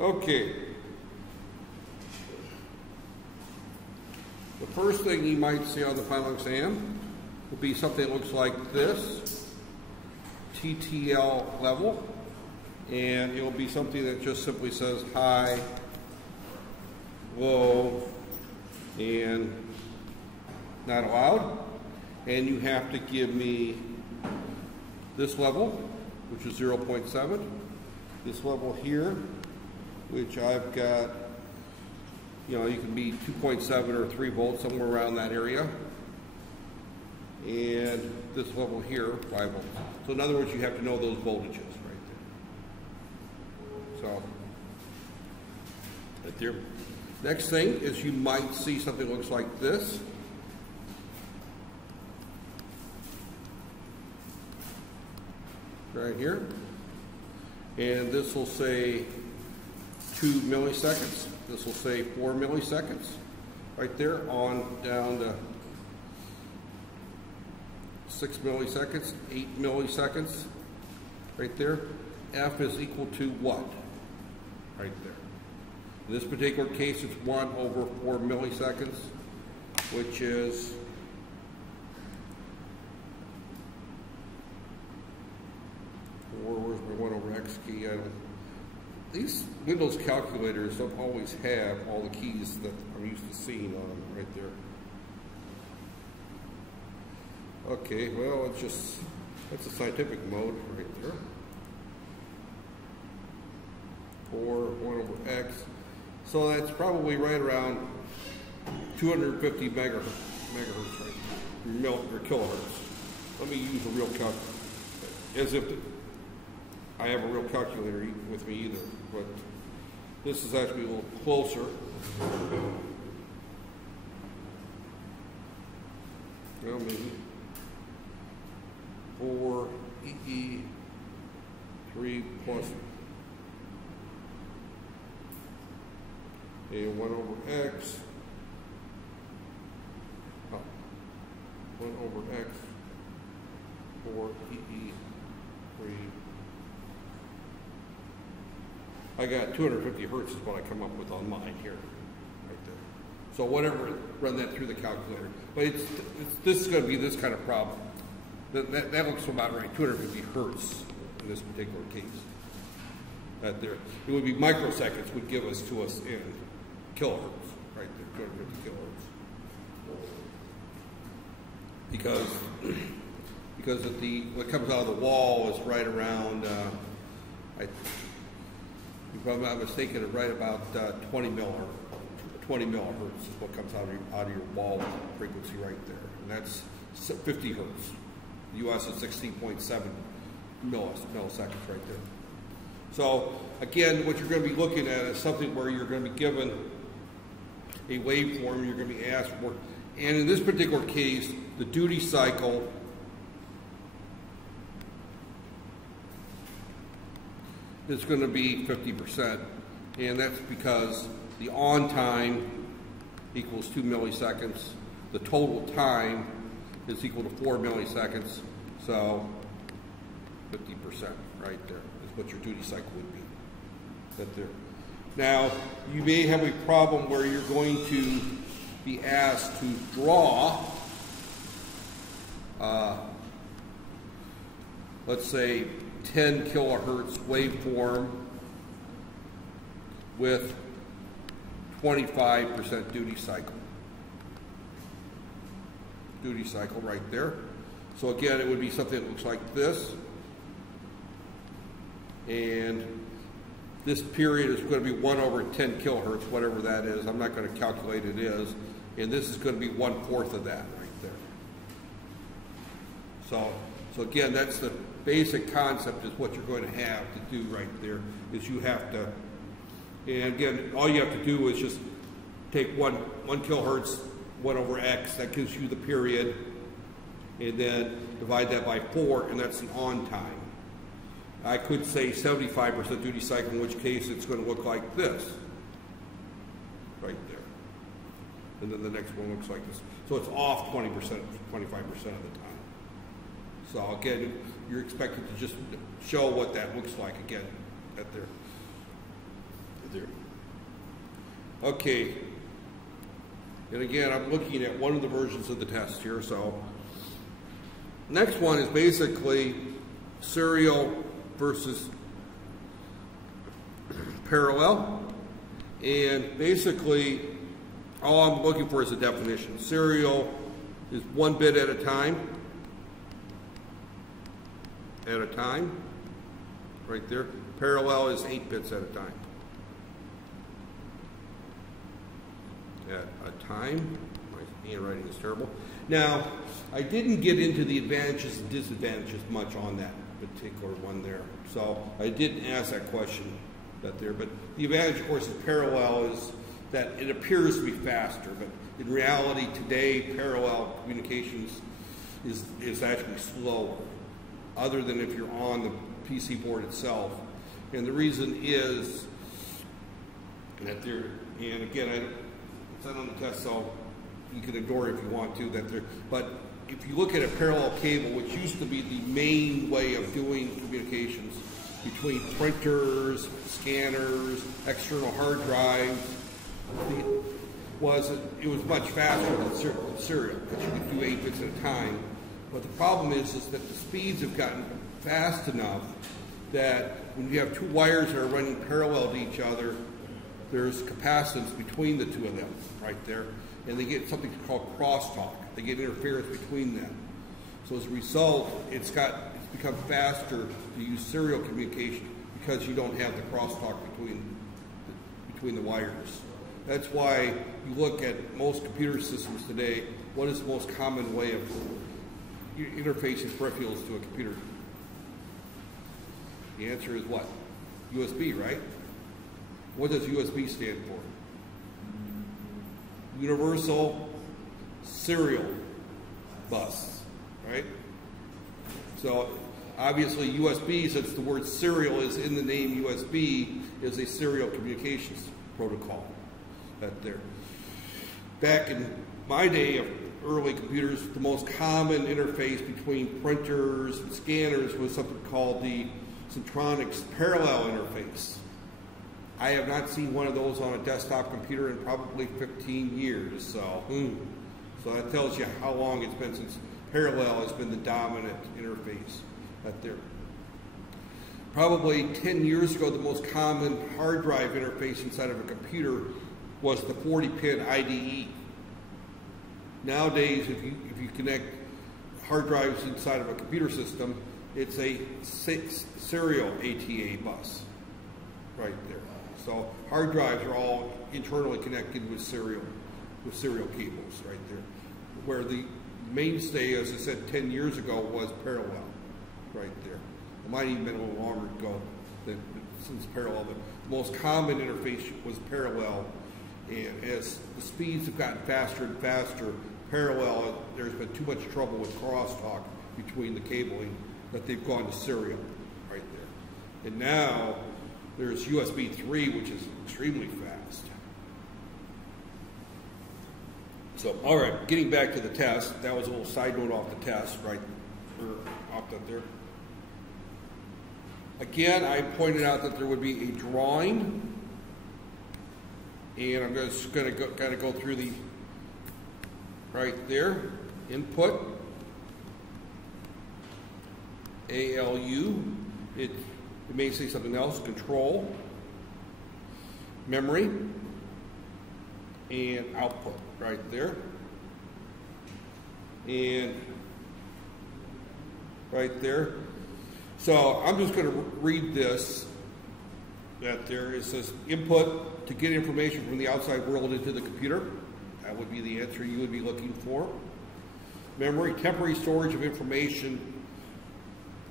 Okay. The first thing you might see on the final exam will be something that looks like this, TTL level, and it will be something that just simply says high, low, and not allowed. And you have to give me this level, which is 0.7, this level here, which I've got, you know, you can be 2.7 or 3 volts, somewhere around that area. And this level here, 5 volts. So in other words, you have to know those voltages right there. So, right there. Next thing is you might see something that looks like this. Right here. And this will say 2 milliseconds. This will say 4 milliseconds. Right there, on down to 6 milliseconds, 8 milliseconds. Right there. F is equal to what? Right there. In this particular case, it's 1 over 4 milliseconds, which is where's my 1 over X key? These Windows calculators don't always have all the keys that I'm used to seeing on them right there. Okay, well, that's a scientific mode right there. 1 over X. So that's probably right around 250 megahertz right there, or kilohertz. Let me use a real calculator, as if I have a real calculator with me either, but this is actually a little closer. Well, maybe 4 EE 3 plus a 1 over X, 1 over X, 4 EE 3. I got 250 hertz is what I come up with on mine here, right there. So whatever, run that through the calculator. But this is going to be this kind of problem. That looks about right, 250 hertz in this particular case. That there, it would be microseconds would give us to us in kilohertz, right there, 250 kilohertz. Because what comes out of the wall is right around, if I'm not mistaken, it's right about 20 millihertz is what comes out of your wall frequency right there, and that's 50 hertz. The U.S. is 16.7 milliseconds right there. So again, what you're going to be looking at is something where you're going to be given a waveform, you're going to be asked for, and in this particular case, the duty cycle is going to be 50%, and that's because the on time equals 2 milliseconds, the total time is equal to 4 milliseconds, so 50% right there is what your duty cycle would be. That there. Now, you may have a problem where you're going to be asked to draw, let's say, 10 kilohertz waveform with 25% duty cycle. Duty cycle right there. So again, it would be something that looks like this. And this period is going to be 1 over 10 kilohertz, whatever that is. I'm not going to calculate it is. And this is going to be 1/4 of that right there. So again, that's the basic concept is what you're going to have to do right there is you have to, and again, all you have to do is just take 1 kilohertz, 1 over X, that gives you the period, and then divide that by 4, and that's the on time. I could say 75% duty cycle, in which case it's going to look like this, right there. And then the next one looks like this. So it's off 20%, 25% of the time. So again, you're expected to just show what that looks like again, that there. there. Okay. And again, I'm looking at one of the versions of the test here. So next one is basically serial versus parallel. And basically, all I'm looking for is a definition. Serial is 1 bit at a time. At a time. Right there. Parallel is 8 bits at a time. At a time. My handwriting is terrible. Now, I didn't get into the advantages and disadvantages much on that particular one there. So I didn't ask that question there. But the advantage, of course, of parallel is that it appears to be faster. But in reality, today, parallel communications is actually slower, other than if you're on the PC board itself. And the reason is that there, and again, it's not on the test, so you can ignore it if you want to, but if you look at a parallel cable, which used to be the main way of doing communications between printers, scanners, external hard drives, it was much faster than serial, because you could do 8 bits at a time. But the problem is that the speeds have gotten fast enough that when you have two wires that are running parallel to each other, there's capacitance between the two of them right there, and they get something called crosstalk. They get interference between them. So as a result, it's become faster to use serial communication because you don't have the crosstalk between the wires. That's why you look at most computer systems today. What is the most common way of interfacing peripherals to a computer? The answer is what? USB, right? What does USB stand for? Universal Serial Bus, right? So obviously USB, since the word serial is in the name USB, is a serial communications protocol. There. Back in my day of early computers, the most common interface between printers and scanners was something called the Centronics parallel interface. I have not seen one of those on a desktop computer in probably 15 years, so that tells you how long it's been since parallel has been the dominant interface there. Probably 10 years ago, the most common hard drive interface inside of a computer was the 40-pin IDE. Nowadays, if you connect hard drives inside of a computer system, it's a serial ATA bus right there. So hard drives are all internally connected with serial cables right there. Where the mainstay, as I said 10 years ago, was parallel right there. It might even been a little longer ago since parallel, but the most common interface was parallel. And as the speeds have gotten faster and faster, parallel, there's been too much trouble with crosstalk between the cabling that they've gone to serial right there. And now there's USB 3, which is extremely fast. So, all right, getting back to the test, that was a little side note off the test, right, off there. Again, I pointed out that there would be a drawing, and I'm just going to kind of go through the, right there, input, ALU, it may say something else, control, memory, and output right there. And right there. So I'm just going to read this. That there it says input to get information from the outside world into the computer. That would be the answer you would be looking for. Memory, temporary storage of information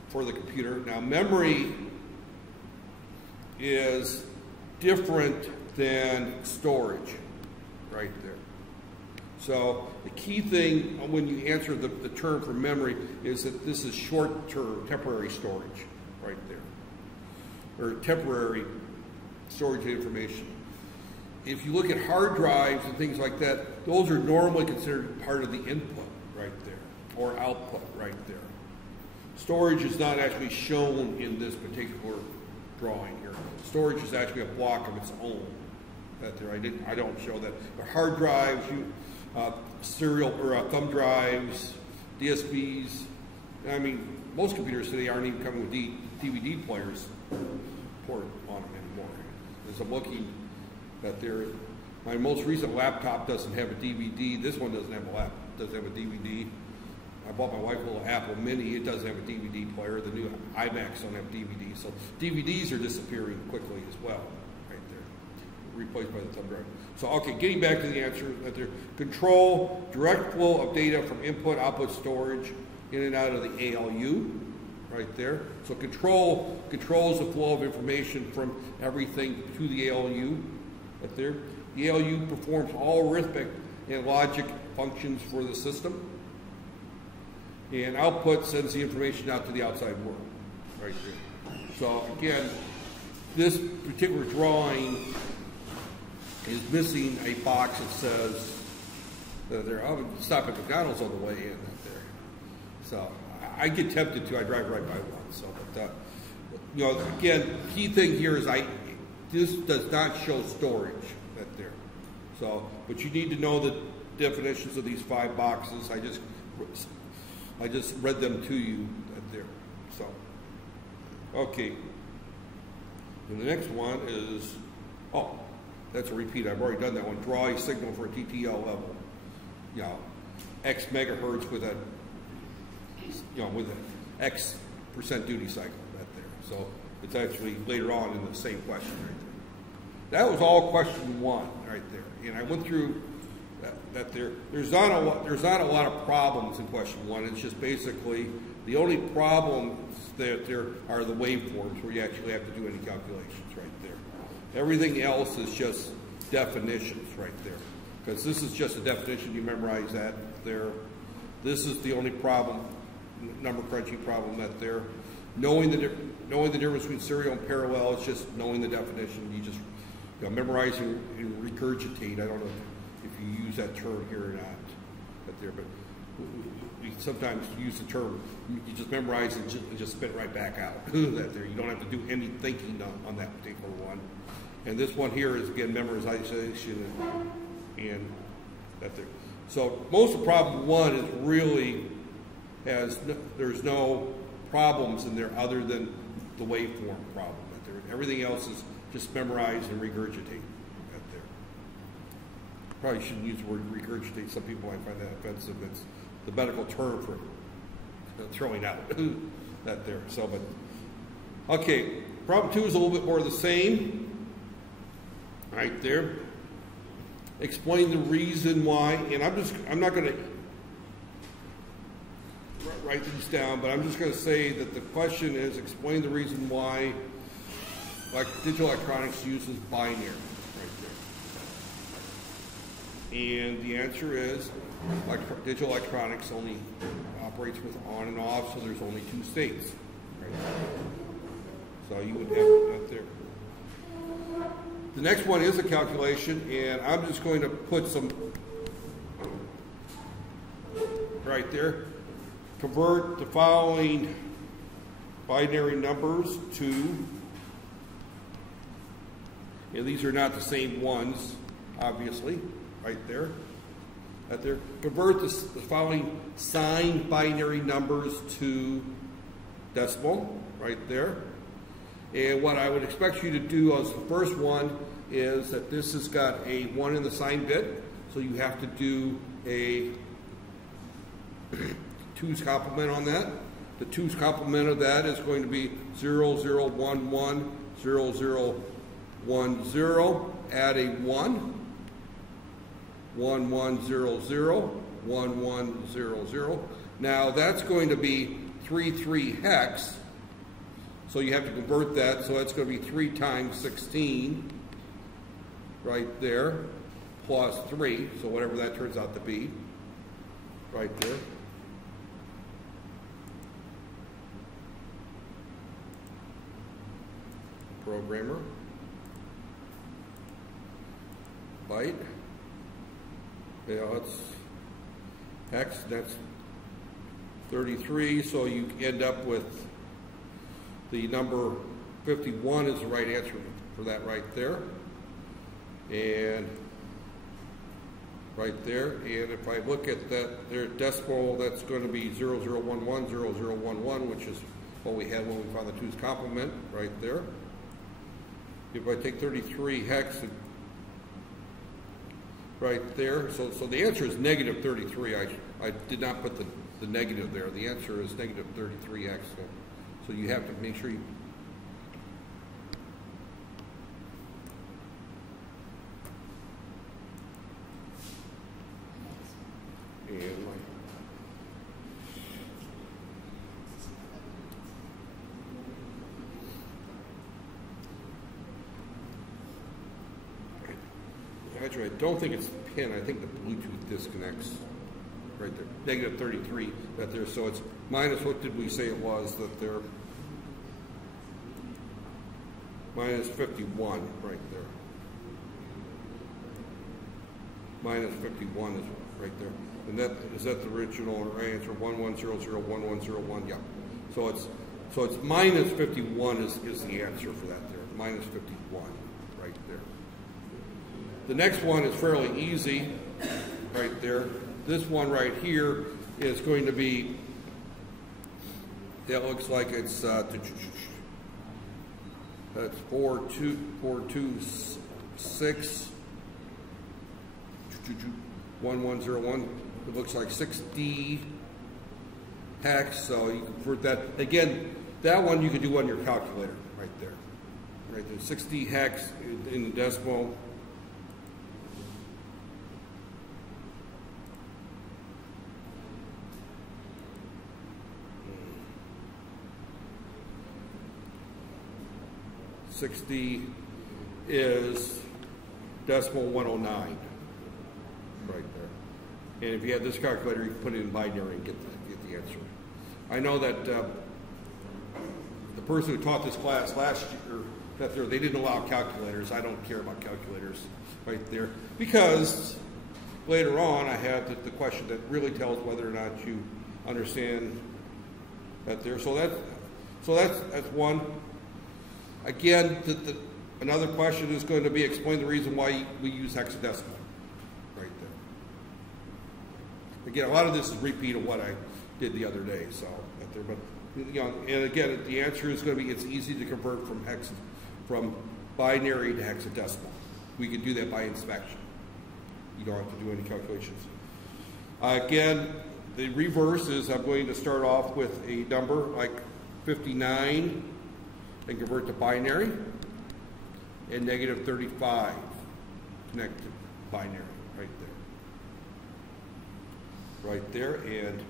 for the computer. Now memory is different than storage right there. So the key thing when you answer the term for memory is that this is short-term temporary storage right there, or temporary storage of information. If you look at hard drives and things like that, those are normally considered part of the input right there, or output right there. Storage is not actually shown in this particular drawing here. Storage is actually a block of its own. That there, I don't show that. The hard drives, serial or thumb drives, DSBs. I mean, most computers today aren't even coming with DVD players port on them anymore. As I'm looking at my most recent laptop doesn't have a DVD. This one doesn't have a DVD. I bought my wife a little Apple Mini. It doesn't have a DVD player. The new iMacs don't have DVDs. So DVDs are disappearing quickly as well, right there, replaced by the thumb drive. So, okay, getting back to the answer, that there, control direct flow of data from input, output storage, in and out of the ALU, right there. So controls the flow of information from everything to the ALU, right there. The ALU performs all arithmetic and logic functions for the system. And output sends the information out to the outside world, right there. So again, this particular drawing is missing a box that says that I'll stop at McDonald's on the way in there. So I get tempted to. I drive right by one. So, but you know, again, key thing here is this does not show storage right there. So, but you need to know the definitions of these 5 boxes. I just read them to you right there. So, okay. And the next one is, oh, that's a repeat. I've already done that one. Draw a signal for a TTL level. You know, X megahertz with a, you know, with an X % duty cycle right there. So it's actually later on in the same question right there. That was all question 1 right there. And I went through that there's not a lot of problems in question 1. It's just basically the only problems that there are the waveforms where you actually have to do any calculations right there. Everything else is just definitions right there. Because this is just a definition, you memorize that there. This is the only problem, number crunching problem that there. Knowing the difference between serial and parallel, it's just knowing the definition. You just memorize and regurgitate. I don't know if you use that term here or not, but we sometimes use the term, you just memorize and just spit it right back out. That there, you don't have to do any thinking on that particular one. And this one here is, again, memorization and that there. So most of problem 1 is really there's no problems in there other than the waveform problem. That there. Everything else is just memorize and regurgitate. Probably shouldn't use the word regurgitate. Some people might find that offensive. It's the medical term for throwing out that there. So, but okay, problem 2 is a little bit more of the same. Right there. Explain the reason why, and I'm not going to write these down, but I'm just going to say that the question is explain the reason why, like digital electronics uses binary. And the answer is, digital electronics only operates with on and off, so there's only 2 states. Right? So you would have that there. The next one is a calculation, and I'm just going to put some right there. Convert the following binary numbers to, and these are not the same ones, obviously. Right there, right there. Convert the following signed binary numbers to decimal, right there. And what I would expect you to do as the first one is that this has got a 1 in the sign bit, so you have to do a 2's complement on that. The 2's complement of that is going to be 0011 0010. Add a 1. 1100 1100. Now that's going to be 33 hex. So you have to convert that. So that's going to be 3 times 16 right there, plus 3. So whatever that turns out to be, right there. Programmer. Byte. Yeah, it's hex, that's 33, so you end up with the number 51 is the right answer for that right there. And right there. And if I look at that their decimal, that's going to be 0011, 0011, which is what we had when we found the 2's complement right there. If I take 33 hex and right there, so the answer is negative 33. I did not put the negative there. The answer is negative 33 hex. So you have to make sure you Actually, I don't think it's the pin. I think the Bluetooth disconnects right there. Negative 33 right there. So it's minus, what did we say it was that they're? Minus 51 right there. Minus 51 is right there. And that is that the original answer? 11001101. Yeah. So it's minus 51 is the answer for that there. Minus 51 right there. The next one is fairly easy right there. This one right here is going to be, that looks like it's that's 426 1101. It looks like 6D hex. So you can convert that again. That one you could do on your calculator right there. Right there, 6D hex in the decimal. $60 is decimal 109 right there. And if you had this calculator, you can put it in binary and get the answer. I know that the person who taught this class last year, they didn't allow calculators. I don't care about calculators right there because later on I had the question that really tells whether or not you understand that there. So that's one. Again, another question is going to be explain the reason why we use hexadecimal right there. Again, a lot of this is a repeat of what I did the other day. So right there, but you know, and again, the answer is going to be it's easy to convert from binary to hexadecimal. We can do that by inspection. You don't have to do any calculations. Again, the reverse is I'm going to start off with a number like 59. And convert to binary, and negative 35 connect to binary right there. And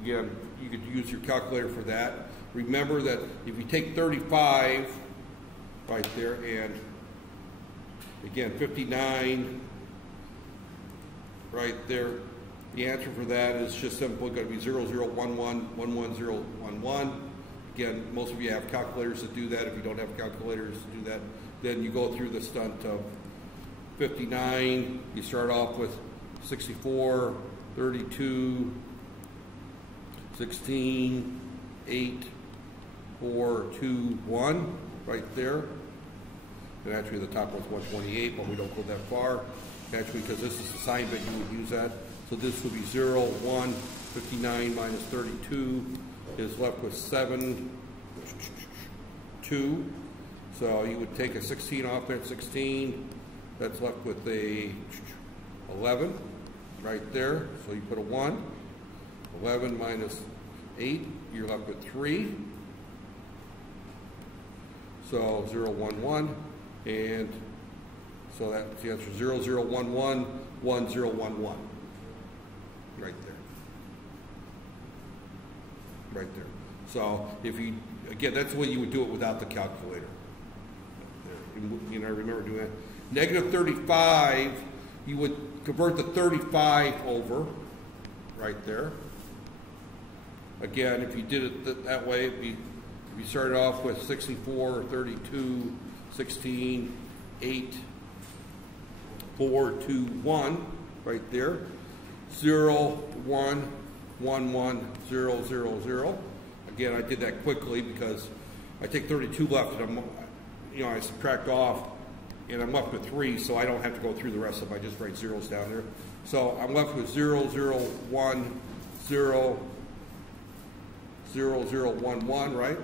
again, you could use your calculator for that. Remember that if you take 35 right there, and again 59 right there, the answer for that is just simply going to be 0011 11011. Again, most of you have calculators that do that. If you don't have calculators to do that, then you go through the stunt of 59. You start off with 64, 32, 16, 8, 4, 2, 1, right there. And actually the top one's 128, but we don't go that far. Actually, because this is a sign bit, you would use that. So this would be 0, 1, 59 minus 32. Is left with 7, 2. So you would take a 16 off that 16. That's left with a 11 right there. So you put a 1. 11 minus 8, you're left with 3. So 0, 1, 1. And so that's the answer 0, 0, 1, 1, 1, 0, 1, 1. Right there. Right there. So if you, again, that's the way you would do it without the calculator. You know, I remember doing that. Negative 35, you would convert the 35 over right there. Again, if you did it that way, if you started off with 64, 32, 16, 8, 4, 2, 1, right there. 0, 1, 1, 1, 0, 0, 0. Again, I did that quickly because I take 32 left, and I subtract off, and I'm left with 3, so I don't have to go through the rest of them. I just write zeros down there. So I'm left with 0, 0, 1, 0, 0, 0, 1, 1, right?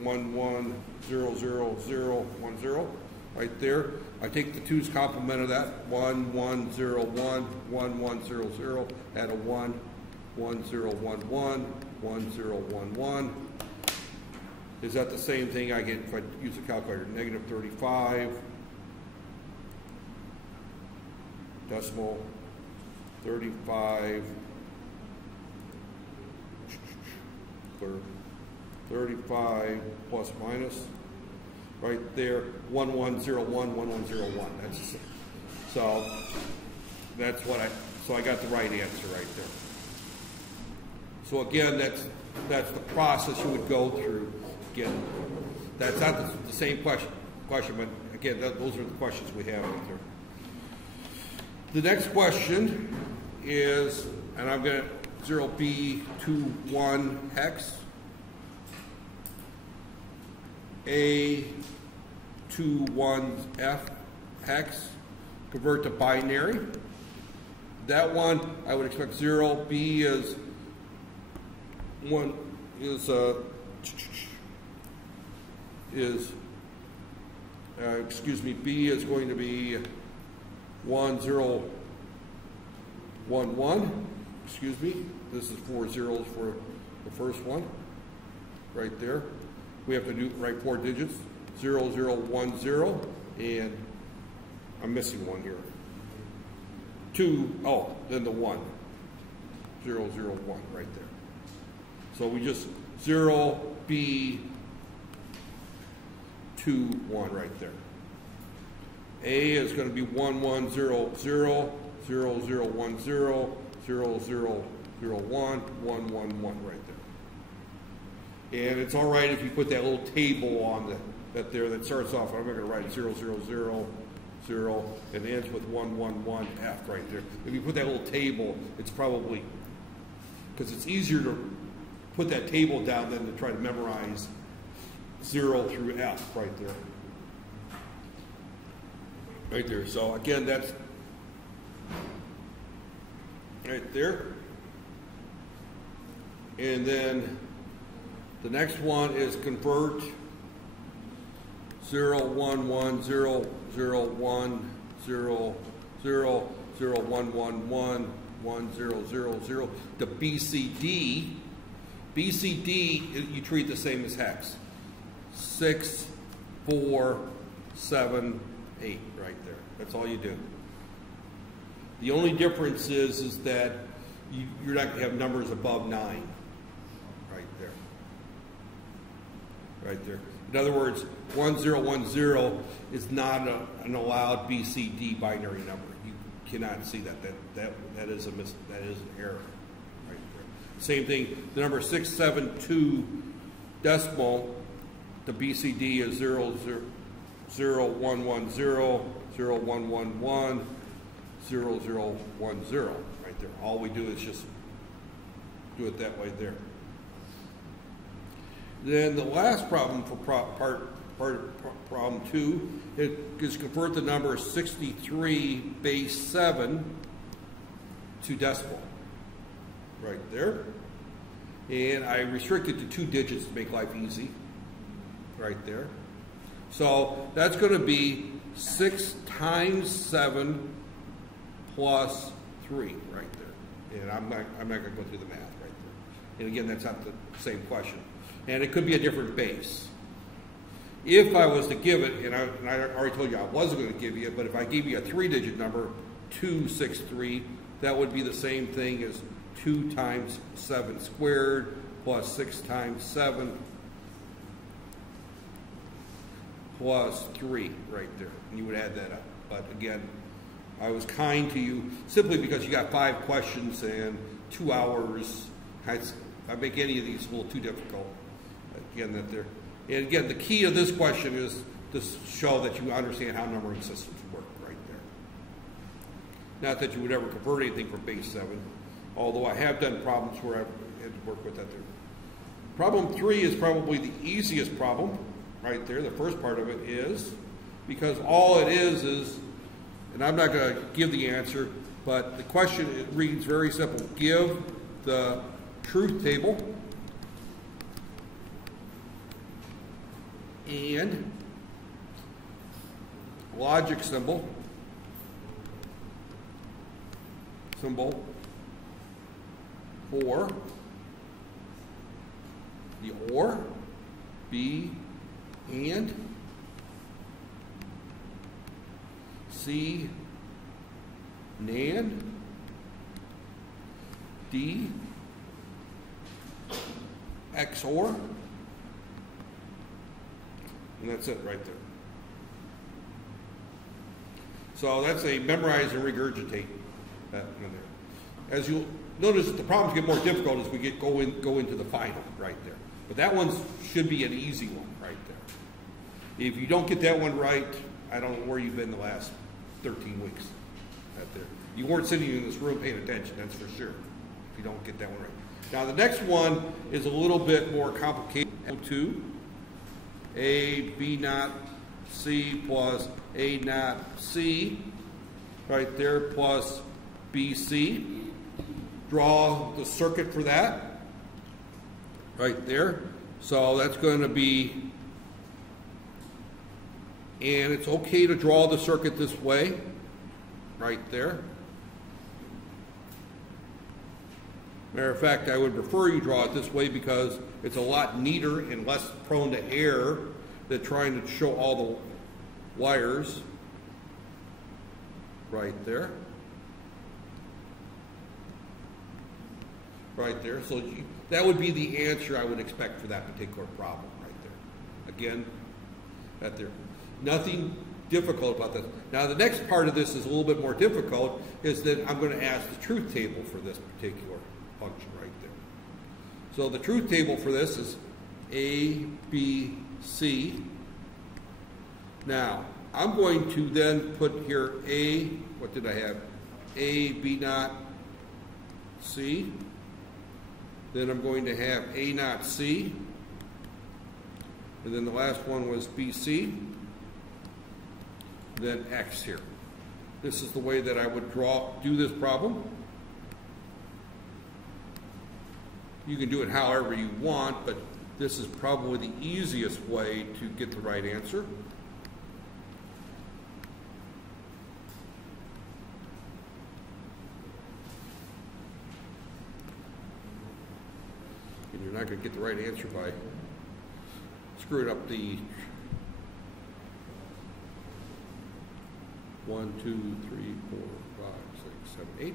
1, 1, 0, 0, 0, 1, 0, right there. I take the 2's complement of that, 1, 1, 0, 1, 1, 1, 0, 0, add a 1, 1, 0, 1, 1, 1, 0, 1, 1. Is that the same thing I get if I use a calculator? Negative 35, decimal, 35, 35 plus minus, right there, 1101, 1101. That's the same. So that's what I got the right answer right there. So again, that's the process you would go through. Again, that's not the same question, but again, those are the questions we have right there. The next question is, and I'm going to 0B21 hex, A21F hex, convert to binary. That one I would expect 0. B is B is going to be 1011. Excuse me. This is 4 zeros for the first one, right there. We have to write 4 digits, 0010, and I'm missing one here. 2, then the 1, 001 right there. So we just 0B21 right there. A is going to be 1100, 0010, 0001, 111 right there. And it's all right if you put that little table on that starts off. I'm not going to write 000, 0 and ends with 111F right there. If you put that little table, it's probably because it's easier to put that table down than to try to memorize 0 through F right there. Right there. So again, that's right there. And then the next one is convert 011 0 0 1 0 0 0 1 1 1 1 0 0 0 to BCD. BCD you treat the same as hex. 6 4 7 8 right there. That's all you do. The only difference is that you're not going to have numbers above 9. Right there. In other words, 1010 is not an allowed BCD binary number. You cannot see that. That is an error. Right there. Same thing. The number 672 decimal, the BCD is 00110, 0111, 0010. Right there. All we do is just do it that way there. Then the last problem for problem 2 is convert the number 63 base 7 to decimal. Right there. And I restrict it to 2 digits to make life easy. Right there. So that's going to be 6 times 7 plus 3 right there. And I'm not going to go through the math right there. And again, that's not the same question. And it could be a different base. If I was to give it, and I already told you I wasn't going to give you it, but if I gave you a 3-digit number, 263, that would be the same thing as 2 times 7 squared plus 6 times 7 plus 3 right there. And you would add that up. But again, I was kind to you simply because you got 5 questions and 2 hours. I make any of these a little too difficult. Again, and again, the key of this question is to show that you understand how numbering systems work right there. Not that you would ever convert anything from base 7, although I have done problems where I've had to work with that there. Problem 3 is probably the easiest problem right there. The first part of it is, because all it is, and I'm not going to give the answer, but the question, it reads very simple. Give the truth table and logic symbol for the OR, B, and, C, NAND, D, XOR, and that's it right there. So that's a memorize and regurgitate that in there. As you'll notice, the problems get more difficult as we go into the final right there. But that one should be an easy one right there. If you don't get that one right, I don't know where you've been the last 13 weeks right there. You weren't sitting in this room paying attention, that's for sure, if you don't get that one right. Now the next one is a little bit more complicated. 2, A, B naught, C plus A naught, C, right there, plus BC. Draw the circuit for that, right there. So that's going to be, and it's okay to draw the circuit this way, right there. Matter of fact, I would prefer you draw it this way because it's a lot neater and less prone to error than trying to show all the wires right there. Right there. So that would be the answer I would expect for that particular problem right there. Again, right there. Nothing difficult about this. Now the next part of this is a little bit more difficult, is that I'm going to ask the truth table for this particular function right there. So the truth table for this is A, B, C. Now I'm going to then put here A, what did I have? A, B naught, C. Then I'm going to have A naught C, and then the last one was BC, then X here. This is the way that I would do this problem. You can do it however you want, but this is probably the easiest way to get the right answer. You're not going to get the right answer by screwing up the 1, 2, 3, 4, 5, 6, 7, 8.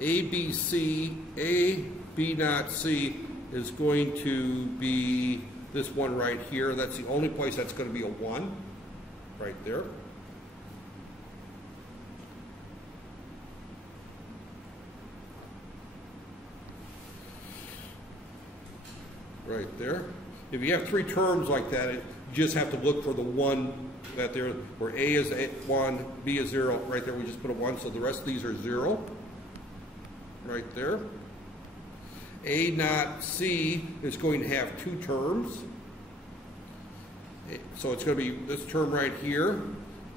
A, B, C, A, B naught C is going to be this one right here. That's the only place that's going to be a 1 right there. Right there. If you have 3 terms like that, you just have to look for the 1 that there, where A is 1, B is 0. Right there, we just put a 1, so the rest of these are 0. Right there. A naught C is going to have 2 terms. So it's going to be this term right here.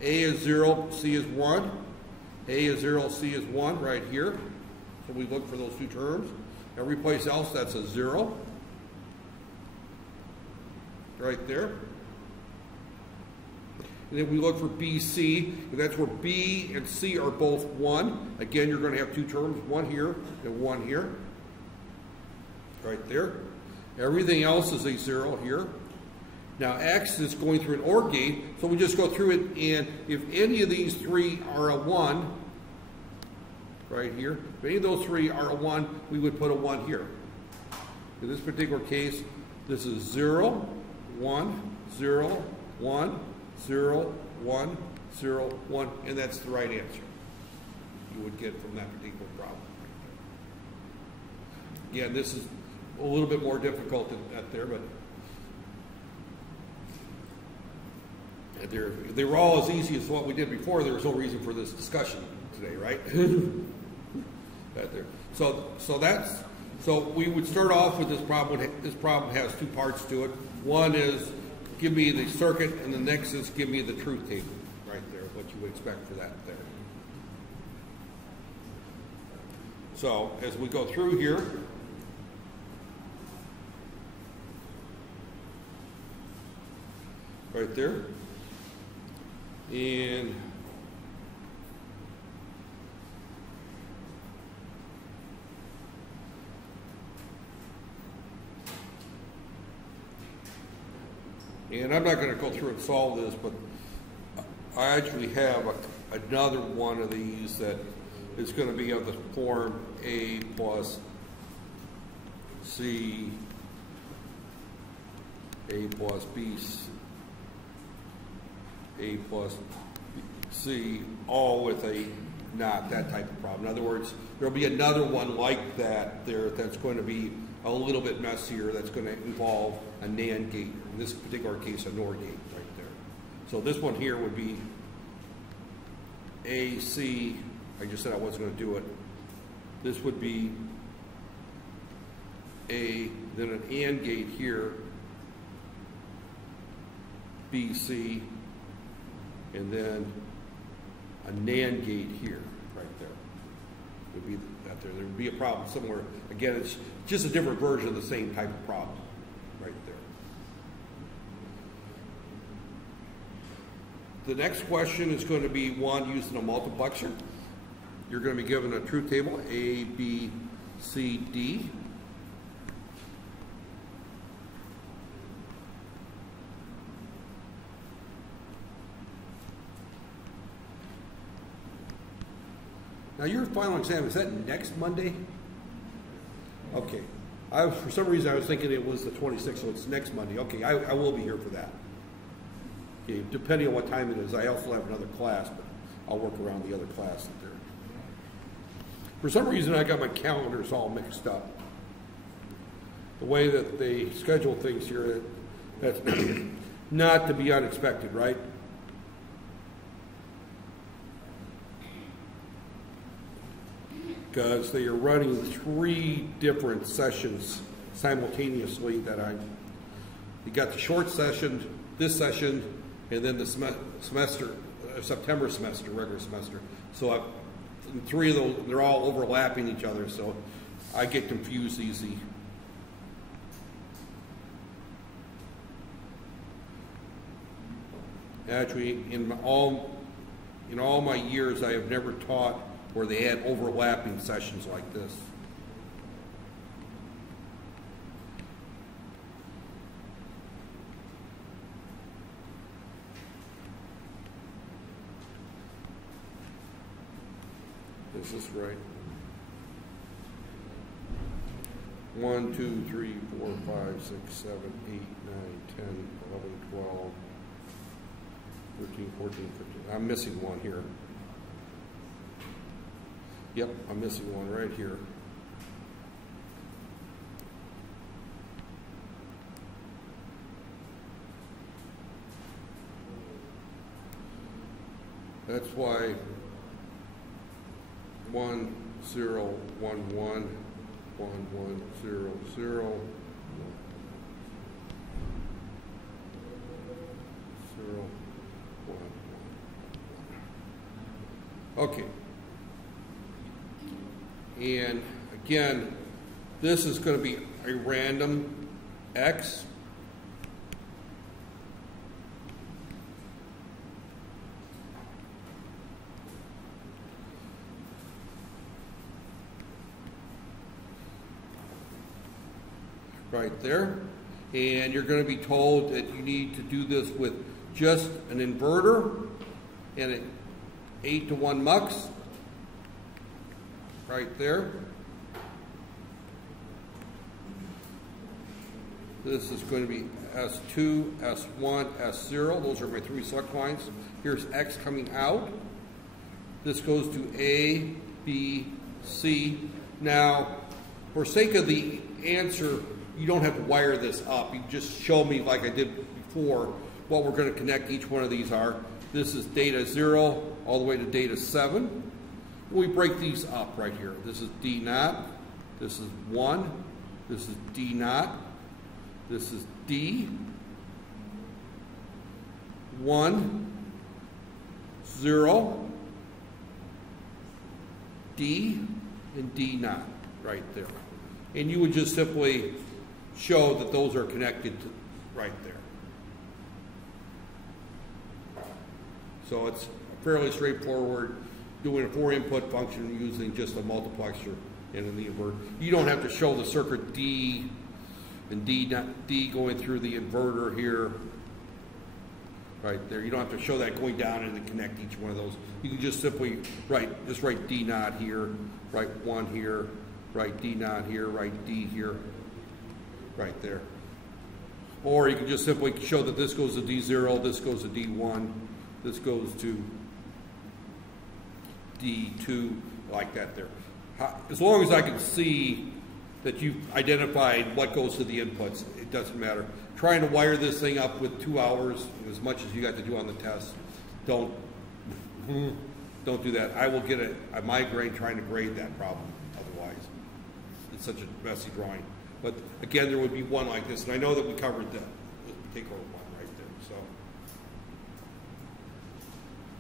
A is 0, C is 1. A is 0, C is 1 right here. So we look for those 2 terms. Every place else, that's a 0. Right there. And then we look for BC, and that's where B and C are both 1. Again, you're going to have 2 terms, 1 here and 1 here. Right there. Everything else is a 0 here. Now X is going through an OR gate, so we just go through it, and if any of these 3 are a 1, right here, if any of those 3 are a 1, we would put a 1 here. In this particular case, this is 0, 1, 0, 1, 0, 1, 0, 1, and that's the right answer you would get from that particular problem. Again, this is a little bit more difficult than that there, but if they were all as easy as what we did before, there was no reason for this discussion today, right? Right there. So So we would start off with this problem. This problem has two parts to it. One is give me the circuit, and the next is give me the truth table right there, what you would expect for that there. So as we go through here, right there, and I'm not going to go through and solve this, but I actually have another one of these that is going to be of the form A plus C, A plus B, A plus C, all with a not that type of problem. In other words, there'll be another one like that there that's going to be a little bit messier, that's going to involve a NAND gate, in this particular case a NOR gate right there. So this one here would be AC, I just said I wasn't going to do it. This would be A, then an AND gate here, BC, and then a NAND gate here, right there. Would be that there. There would be a problem somewhere. Again, it's just a different version of the same type of problem, right there. The next question is going to be one using a multiplexer. You're going to be given a truth table, A, B, C, D. Now your final exam, is that next Monday? Okay. For some reason I was thinking it was the 26th, so it's next Monday. Okay, I will be here for that. Okay, depending on what time it is. I also have another class, but I'll work around the other class there. For some reason I got my calendars all mixed up. The way that they schedule things here, that's not to be unexpected, right? Because they are running 3 different sessions simultaneously that you got the short session, this session, and then the semester, September semester, regular semester. So 3 of those, they're all overlapping each other, so I get confused easy. Actually, in all my years, I have never taught where they had overlapping sessions like this. Is this right? 1, 2, 3, 4, 5, 6, 7, 8, 9, 10, 11, 12, 13, 14, 15. I'm missing one here. Yep, I'm missing one right here. That's why 1, 0, 1, 1, 1, 1, 0, 0, 0, 1, 1. Okay. And again, this is going to be a random X. Right there. And you're going to be told that you need to do this with just an inverter and an 8-to-1 mux. Right there. This is going to be S2, S1, S0. Those are my 3 select lines. Here's X coming out. This goes to A, B, C. Now, for sake of the answer, you don't have to wire this up. You just show me, like I did before, what we're going to connect each one of these are. This is data 0 all the way to data 7. We break these up right here. This is D naught, This is 1, this is D naught, this is D, 1, 0, D, and D naught right there. And you would just simply show that those are connected to right there. So it's fairly straightforward doing a 4-input function using just a multiplexer and the inverter. You don't have to show the circuit D and D going through the inverter here, right there. You don't have to show that going down and then connect each one of those. You can just simply write D naught here, write 1 here, write D naught here, write D here, right there. Or you can just simply show that this goes to D0, this goes to D1, this goes to D2, like that there. As long as I can see that you've identified what goes to the inputs, it doesn't matter. Trying to wire this thing up with 2 hours, as much as you got to do on the test, don't do that. I will get a migraine trying to grade that problem otherwise. It's such a messy drawing. But again, there would be one like this, and I know that we covered this particular one right there.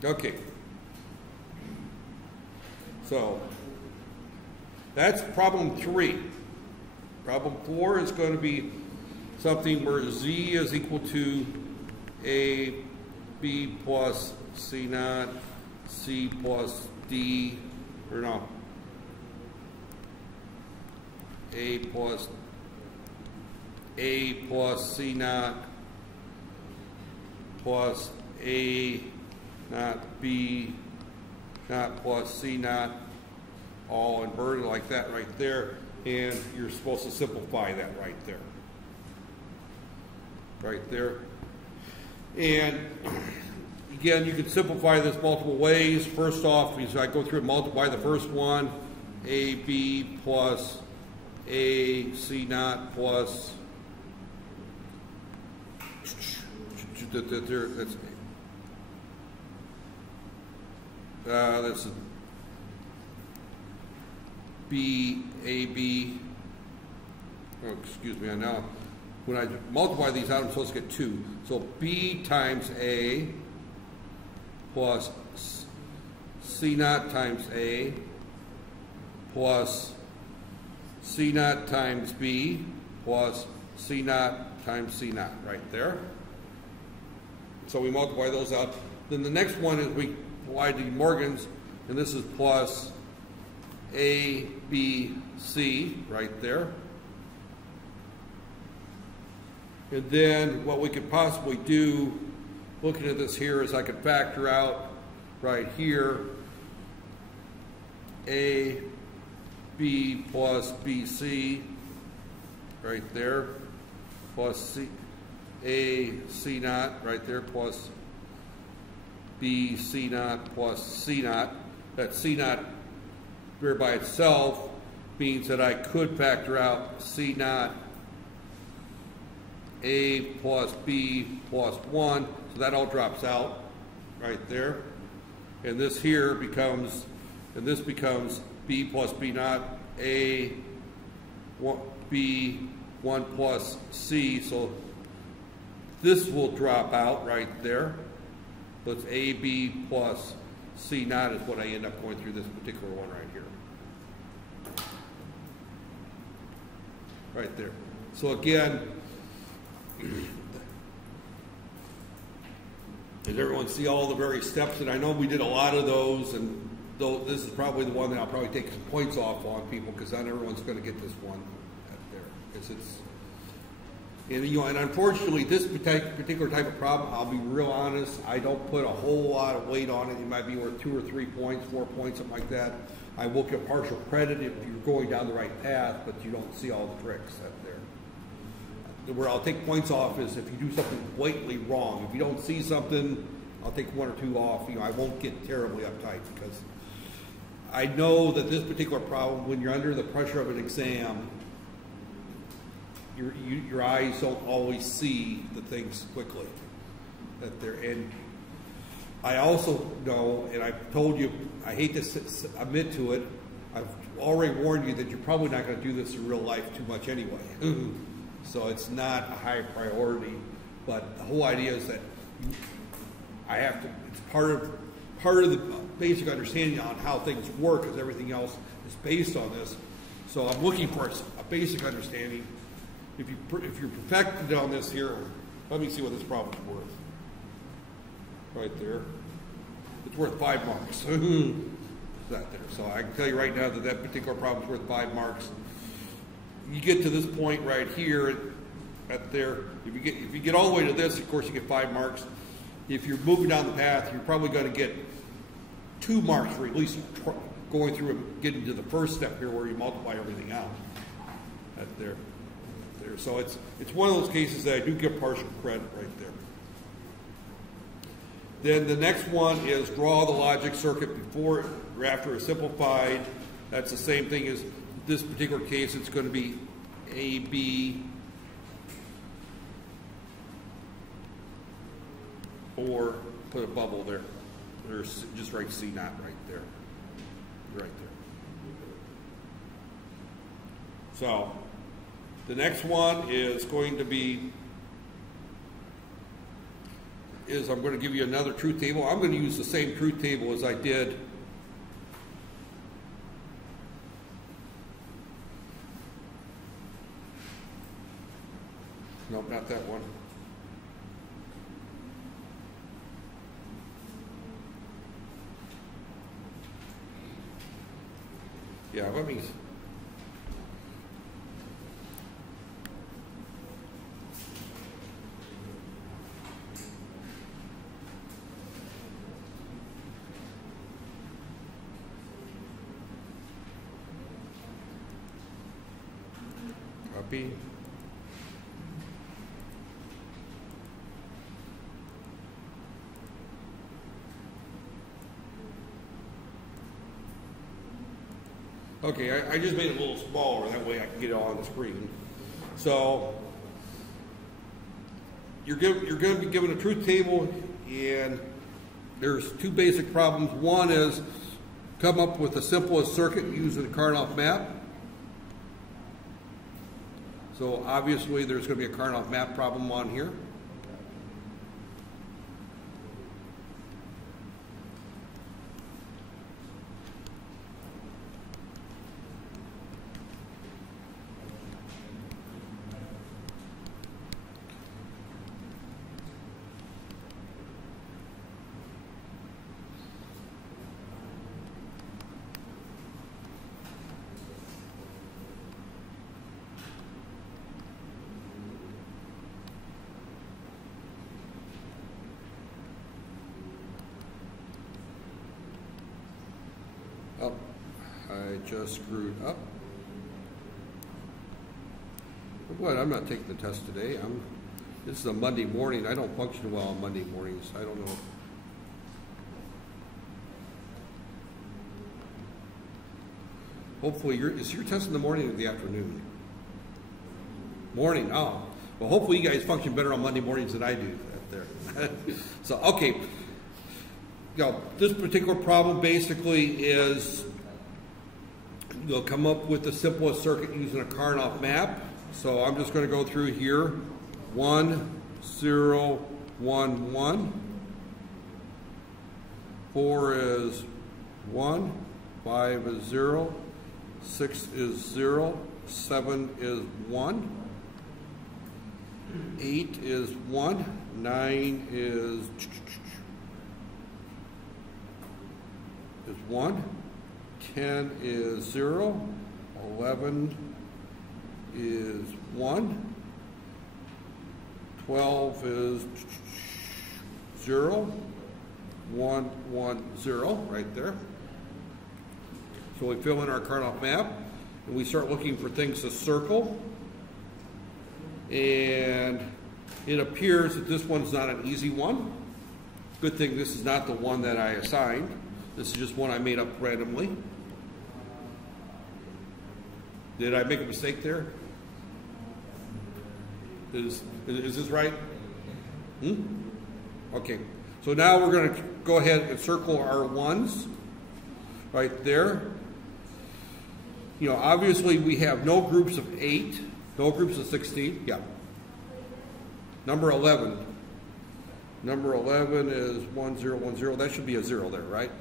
So, okay. So that's problem 3. Problem 4 is going to be something where Z is equal to A, B plus C naught, C plus D, or no, A plus C naught plus A naught B naught plus C naught, all inverted like that right there, and you're supposed to simplify that right there. Right there. And again, you can simplify this multiple ways. First off, as I go through and multiply the first one, AB plus AC naught plus that's BAB. Oh, excuse me. I know when I multiply these out, I'm supposed to get 2. So B times A plus C naught times A plus C naught times B plus C naught times C naught right there. So we multiply those out. Then the next one is we apply De Morgan's, and this is plus A, B, C right there. And then what we could possibly do, looking at this here, is I could factor out right here A, B plus BC right there, plus C, A, C naught right there, plus B, C naught plus C naught. That C naught here by itself means that I could factor out C naught A plus B plus 1, so that all drops out right there. And this here becomes, and this becomes B plus B naught A B 1 plus C, so this will drop out right there. So it's AB plus C naught is what I end up going through this particular one right here. Right there. So again, does everyone see all the various steps? And I know we did a lot of those, and though this is probably the one that I'll probably take some points off on people, because not everyone's going to get this one there. Because it's, and you know, and unfortunately, this particular type of problem, I'll be real honest, I don't put a whole lot of weight on it. It might be worth 2 or 3 points, 4 points, something like that. I will get partial credit if you're going down the right path, but you don't see all the tricks out there. Where I'll take points off is if you do something blatantly wrong. If you don't see something, I'll take 1 or 2 off. You know, I won't get terribly uptight, because I know that this particular problem, when you're under the pressure of an exam, your eyes don't always see the things quickly that they're in. I also know, and I've told you, I hate to admit to it, I've already warned you that you're probably not going to do this in real life too much anyway. So it's not a high priority, but the whole idea is that it's part of the basic understanding on how things work, because everything else is based on this. So I'm looking for a basic understanding. If you're perfected on this here, let me see what this problem's worth. Right there. It's worth 5 marks. That there. So I can tell you right now that that particular problem is worth 5 marks. You get to this point right here, at there. If you get all the way to this, of course you get 5 marks. If you're moving down the path, you're probably going to get 2 marks for at least going through and getting to the first step here, where you multiply everything out. Right there. There. So it's one of those cases that I do give partial credit right there. Then the next one is draw the logic circuit before or after a simplified. That's the same thing as this particular case. It's going to be A, B, or put a bubble there. There's just write C naught right there. Right there. So the next one is going to be I'm going to give you another truth table. I'm going to use the same truth table as I did nope, not that one. Yeah, let me. Copy. Okay, I just made it a little smaller, that way I can get it all on the screen. So you're going to be given a truth table, and there's 2 basic problems. One is come up with the simplest circuit using a Karnoff map. So obviously there's going to be a Karnoff map problem on here. Oh, I just screwed up. What? I'm not taking the test today. This is a Monday morning. I don't function well on Monday mornings. I don't know. Hopefully, is your test in the morning or the afternoon? Morning. Oh, well. Hopefully, you guys function better on Monday mornings than I do. There. So, okay. Now, this particular problem basically is you'll come up with the simplest circuit using a Karnoff map. So I'm just going to go through here. 1, 0, 1, 1. 4 is 1. 5 is 0. 6 is 0. 7 is 1. 8 is 1. 9 is 1, 10 is 0, 11 is 1, 12 is 0, 1, 1, 0, right there. So we fill in our Karnoff map, and we start looking for things to circle. And it appears that this one's not an easy one. Good thing this is not the one that I assigned. This is just one I made up randomly. Did I make a mistake there? Is this right? Okay. So now we're going to go ahead and circle our 1s right there. you know, obviously we have no groups of 8, no groups of 16. Yeah. Number 11. Number 11 is 1, 0, 1, 0. That should be a 0 there, right?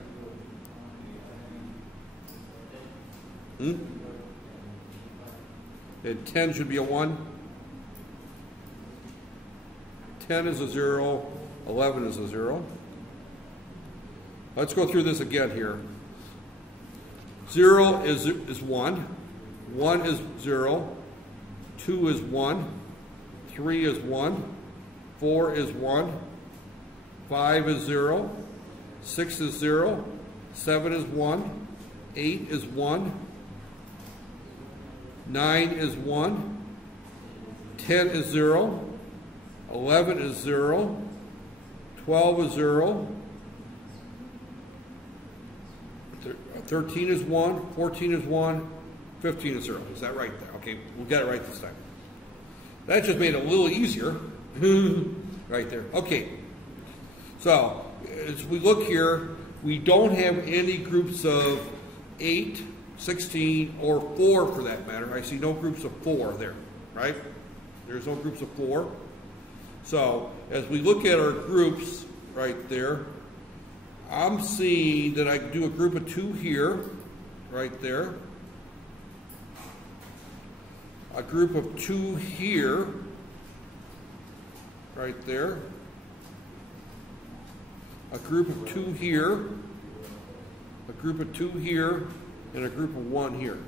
And 10 should be a 1. 10 is a 0. 11 is a 0. Let's go through this again here. 0 is 1. 1 is 0. 2 is 1. 3 is 1. 4 is 1. 5 is 0. 6 is 0. 7 is 1. 8 is 1. 9 is 1. 10 is 0. 11 is 0. 12 is 0. 13 is 1. 14 is 1. 15 is 0. Is that right there? Okay, we'll get it right this time. That just made it a little easier. Right there. Okay. So, as we look here, we don't have any groups of 8, 16, or 4 for that matter. I see no groups of 4 there, right? There's no groups of 4. So, as we look at our groups right there, I'm seeing that I can do a group of 2 here, right there. A group of 2 here, right there. A group of 2 here. A group of 2 here, and a group of 1 here.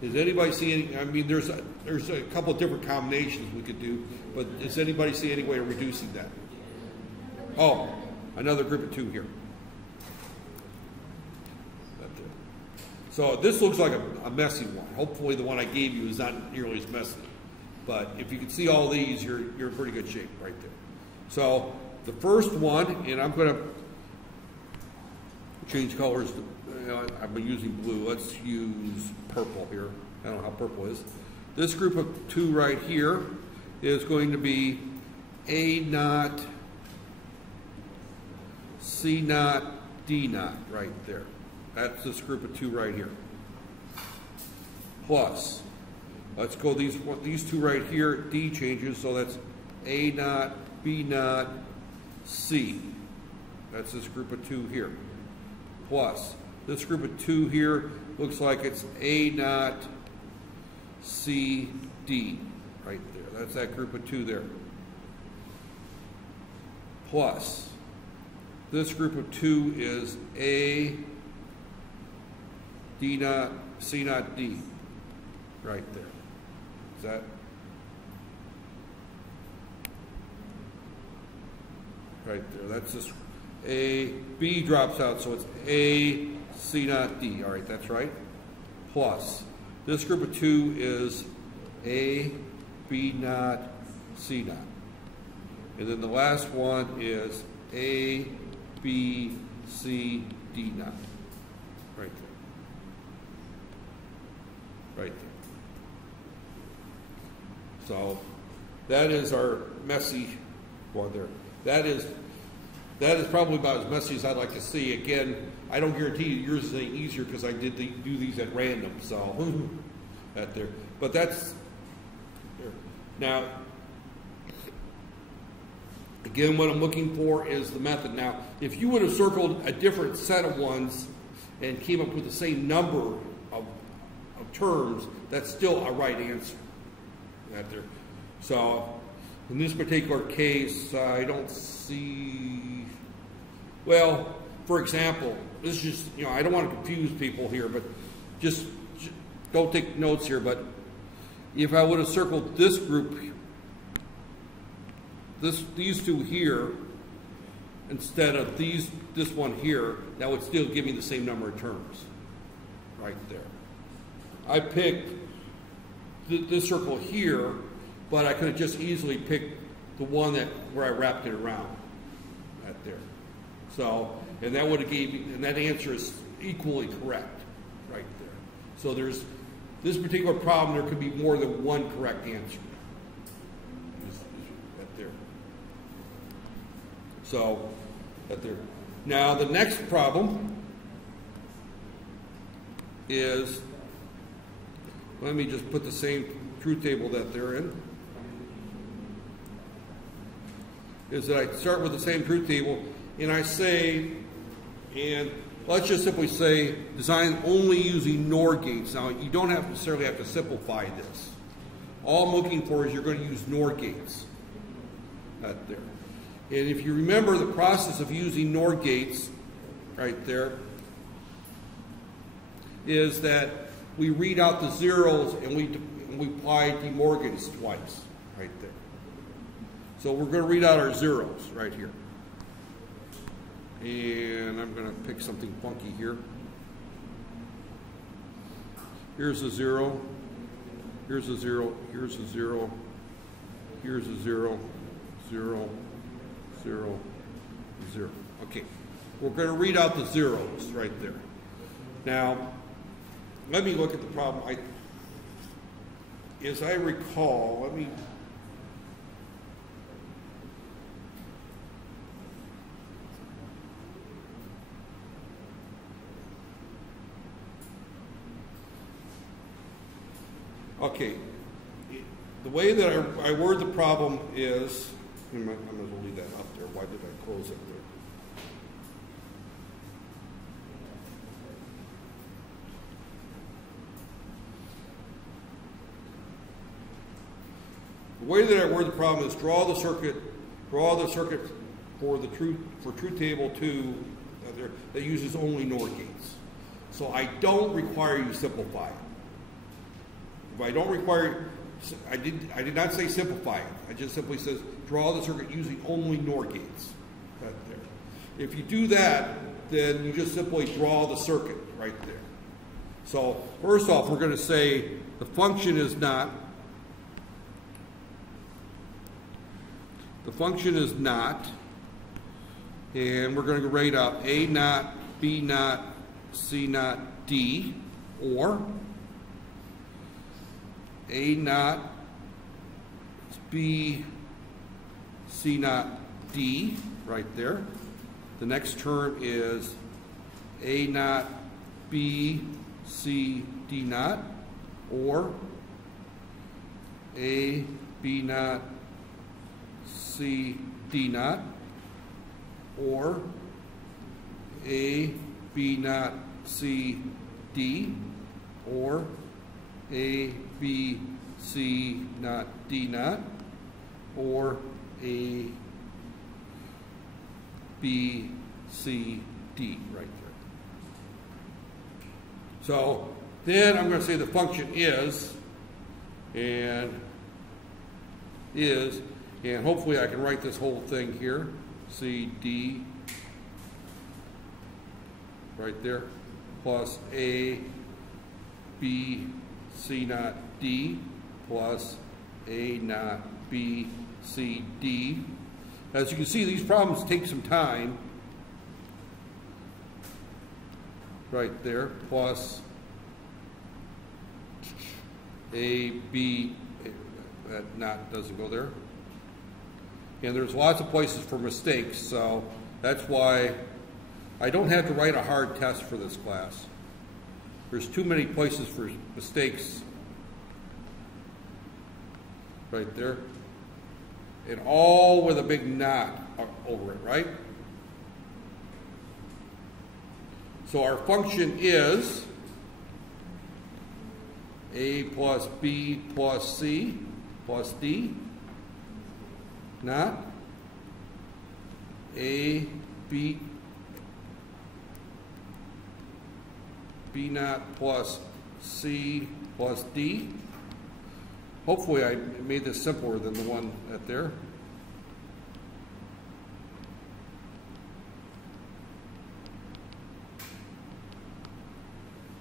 Does anybody see any? I mean, there's a couple of different combinations we could do, but does anybody see any way of reducing that? Oh, another group of 2 here. So this looks like a messy one. Hopefully the one I gave you is not nearly as messy. But if you can see all these, you're in pretty good shape right there. So the first one, and I'm going to change colors. I've been using blue. Let's use purple here. I don't know how purple is. This group of 2 right here is going to be A naught, C naught, D naught right there. That's this group of 2 right here. Plus, let's go these 2 right here. D changes, so that's A naught, B naught, C. That's this group of 2 here. Plus, this group of 2 here looks like it's A naught, C, D right there. That's that group of 2 there. Plus, this group of 2 is A, D naught, C naught, D right there. Is that? Right there. That's this A, B drops out, so it's A, C naught, D. All right, that's right. Plus, this group of 2 is A, B naught, C naught. And then the last one is A, B, C, D naught. Right there. Right there. So that is our messy one there. That is probably about as messy as I'd like to see. Again, I don't guarantee you yours is any easier because I did do these at random. So that there. But that's there. Now, again, what I'm looking for is the method. Now, if you would have circled a different set of ones and came up with the same number of terms, that's still a right answer. That there. So, in this particular case, I don't see. Well, for example, this is just, you know, I don't want to confuse people here, but just don't take notes here. But if I would have circled this group, these 2 here, instead of this one here, that would still give me the same number of terms, right there. I picked this circle here, but I could have just easily picked the one where I wrapped it around, right there. So, and that would have gave me, and that answer is equally correct, right there. So there's this particular problem. There could be more than one correct answer. Right there. So, right there. Now the next problem is Let me just put the same truth table that they're in. Is that I start with the same truth table, and I say, and let's just simply say, design only using NOR gates. Now, you don't necessarily have to simplify this. All I'm looking for is you're going to use NOR gates. Right there. And if you remember the process of using NOR gates, right there, is that we read out the zeros and we apply De Morgan's twice, right there. So we're going to read out our zeros right here. And I'm going to pick something funky here. Here's a 0. Here's a 0. Here's a 0. Here's a 0. 0. 0. 0. Okay. We're going to read out the zeros right there. Now, let me look at the problem. As I recall, let me... Okay, the way that I word the problem is, I'm going to leave that up there. Why did I close it there? The way that I word the problem is draw the circuit for truth table 2 that uses only NOR gates. So I don't require you simplify it. If I don't require, I did not say simplify it. I just simply says draw the circuit using only NOR gates. Right there. If you do that, then you just simply draw the circuit right there. So first off, we're going to say the function is not. The function is not, and we're going to write out A naught, B naught, C naught, D, or A naught, B, C naught, D, right there. The next term is A naught, B, C, D naught, or A, B naught, C, D naught, or A, B naught, C, D, or A, B, C naught, D naught, or A, B, C, D, right there. So then I'm going to say the function is, and hopefully I can write this whole thing here, C, D, right there, plus A, B, C naught, D, plus A naught, B, C, D. As you can see, these problems take some time, right there, plus A, B, that not doesn't go there. And there's lots of places for mistakes, so that's why I don't have to write a hard test for this class. There's too many places for mistakes right there. And all with a big knot over it, right? So our function is A plus B plus C plus D, not A, B, B naught plus C plus D. Hopefully I made this simpler than the one at there.